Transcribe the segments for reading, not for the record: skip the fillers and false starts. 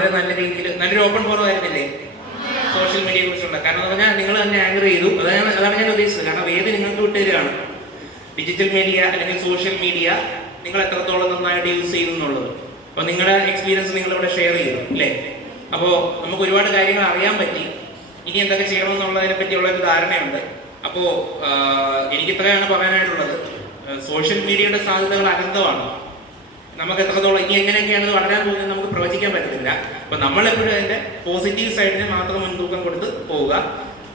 വളരെ നല്ല രീതിയിൽ നല്ലൊരു ഓപ്പൺ ഫോറം ആയിരുന്നില്ലേ സോഷ്യൽ മീഡിയയെ കുറിച്ചുള്ള? കാരണം എന്ന് പറഞ്ഞാൽ നിങ്ങൾ തന്നെ ആങ്കർ ചെയ്തു. അതാണ് ഞാൻ ഉദ്ദേശിച്ചത്. കാരണം വേദി നിങ്ങൾക്ക് വിട്ടുതരികയാണ്. ഡിജിറ്റൽ മീഡിയ അല്ലെങ്കിൽ സോഷ്യൽ മീഡിയ നിങ്ങൾ എത്രത്തോളം നന്നായിട്ട് യൂസ് ചെയ്യുന്നു എന്നുള്ളത്. അപ്പോൾ നിങ്ങളുടെ എക്സ്പീരിയൻസ് നിങ്ങളിവിടെ ഷെയർ ചെയ്തു അല്ലേ? അപ്പോൾ നമുക്ക് ഒരുപാട് കാര്യങ്ങൾ അറിയാൻ പറ്റി. ഇനി എന്തൊക്കെ ചെയ്യണമെന്നുള്ളതിനെ പറ്റിയുള്ള ഒരു ധാരണയുണ്ട്. അപ്പോൾ എനിക്ക് ഇത്രയാണ് പറയാനായിട്ടുള്ളത്. സോഷ്യൽ മീഡിയയുടെ സാധ്യതകൾ അനന്തമാണ്. നമുക്ക് എത്രത്തോളം ഇനി എങ്ങനെയൊക്കെയാണ് ഇത് വളരാൻ പോകുന്നത് നമുക്ക് പ്രവചിക്കാൻ പറ്റത്തില്ല. അപ്പോൾ നമ്മളെപ്പോഴും അതിൻ്റെ പോസിറ്റീവ് സൈഡിന് മാത്രം മുൻതൂക്കം കൊടുത്ത് പോവുക.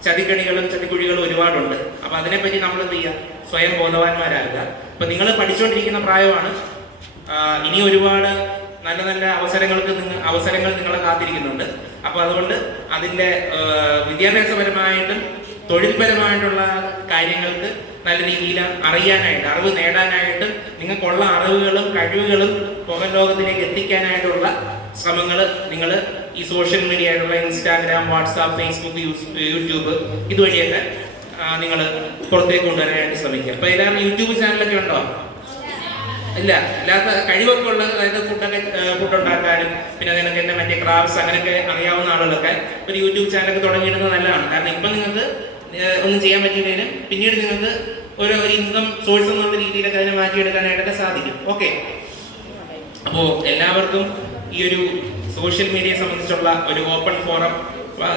ചതിക്കണികളും ചതിക്കുഴികളും ഒരുപാടുണ്ട്. അപ്പോൾ അതിനെപ്പറ്റി നമ്മൾ എന്ത് ചെയ്യുക? സ്വയം ബോധവാന്മാരാകുക. അപ്പോൾ നിങ്ങൾ പഠിച്ചുകൊണ്ടിരിക്കുന്ന പ്രായമാണ്. ഇനി ഒരുപാട് നല്ല നല്ല അവസരങ്ങൾ നിങ്ങളെ കാത്തിരിക്കുന്നുണ്ട്. അപ്പോൾ അതുകൊണ്ട് അതിൻ്റെ വിദ്യാഭ്യാസപരമായിട്ടും തൊഴിൽപരമായിട്ടുള്ള കാര്യങ്ങൾക്ക് നല്ല രീതിയിൽ അറിയാനായിട്ട്, അറിവ് നേടാനായിട്ട്, നിങ്ങൾക്കുള്ള അറിവുകളും കഴിവുകളും പുറം ലോകത്തിലേക്ക് എത്തിക്കാനായിട്ടുള്ള ശ്രമങ്ങൾ നിങ്ങൾ ഈ സോഷ്യൽ മീഡിയ ആയിട്ടുള്ള ഇൻസ്റ്റാഗ്രാം, വാട്സാപ്പ്, ഫേസ്ബുക്ക്, യൂട്യൂബ് ഇതുവഴിയൊക്കെ നിങ്ങൾ പുറത്തേക്ക് കൊണ്ടുവരാനായിട്ട് ശ്രമിക്കുക. അപ്പോൾ എല്ലാവരും യൂട്യൂബ് ചാനലൊക്കെ ഉണ്ടോ? ഇല്ല. ഇല്ലാത്ത കഴിവൊക്കെ ഉള്ള, അതായത് ഫുഡ് ഉണ്ടാക്കാനും പിന്നെ അതിനൊക്കെ എൻ്റെ മറ്റേ ക്രാഫ്റ്റ്സ് അങ്ങനെയൊക്കെ അറിയാവുന്ന ആളുകളൊക്കെ ഒരു യൂട്യൂബ് ചാനലൊക്കെ തുടങ്ങിയിടുന്നത് നല്ലതാണ്. കാരണം ഇപ്പം നിങ്ങൾക്ക് ഒന്നും ചെയ്യാൻ പറ്റിയില്ലെങ്കിലും പിന്നീട് നിങ്ങൾക്ക് ഒരു ഇൻകം സോഴ്സ് എന്നുള്ള രീതിയിലൊക്കെ അതിനെ മാറ്റിയെടുക്കാനായിട്ടൊക്കെ സാധിക്കും. ഓക്കെ. അപ്പോൾ എല്ലാവർക്കും ഈ ഒരു സോഷ്യൽ മീഡിയയെ സംബന്ധിച്ചുള്ള ഒരു ഓപ്പൺ ഫോറം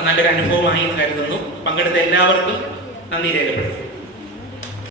നല്ലൊരു അനുഭവമായി എന്ന് കരുതുന്നു. പങ്കെടുത്ത എല്ലാവർക്കും നന്ദി രേഖപ്പെടുത്തുന്നു.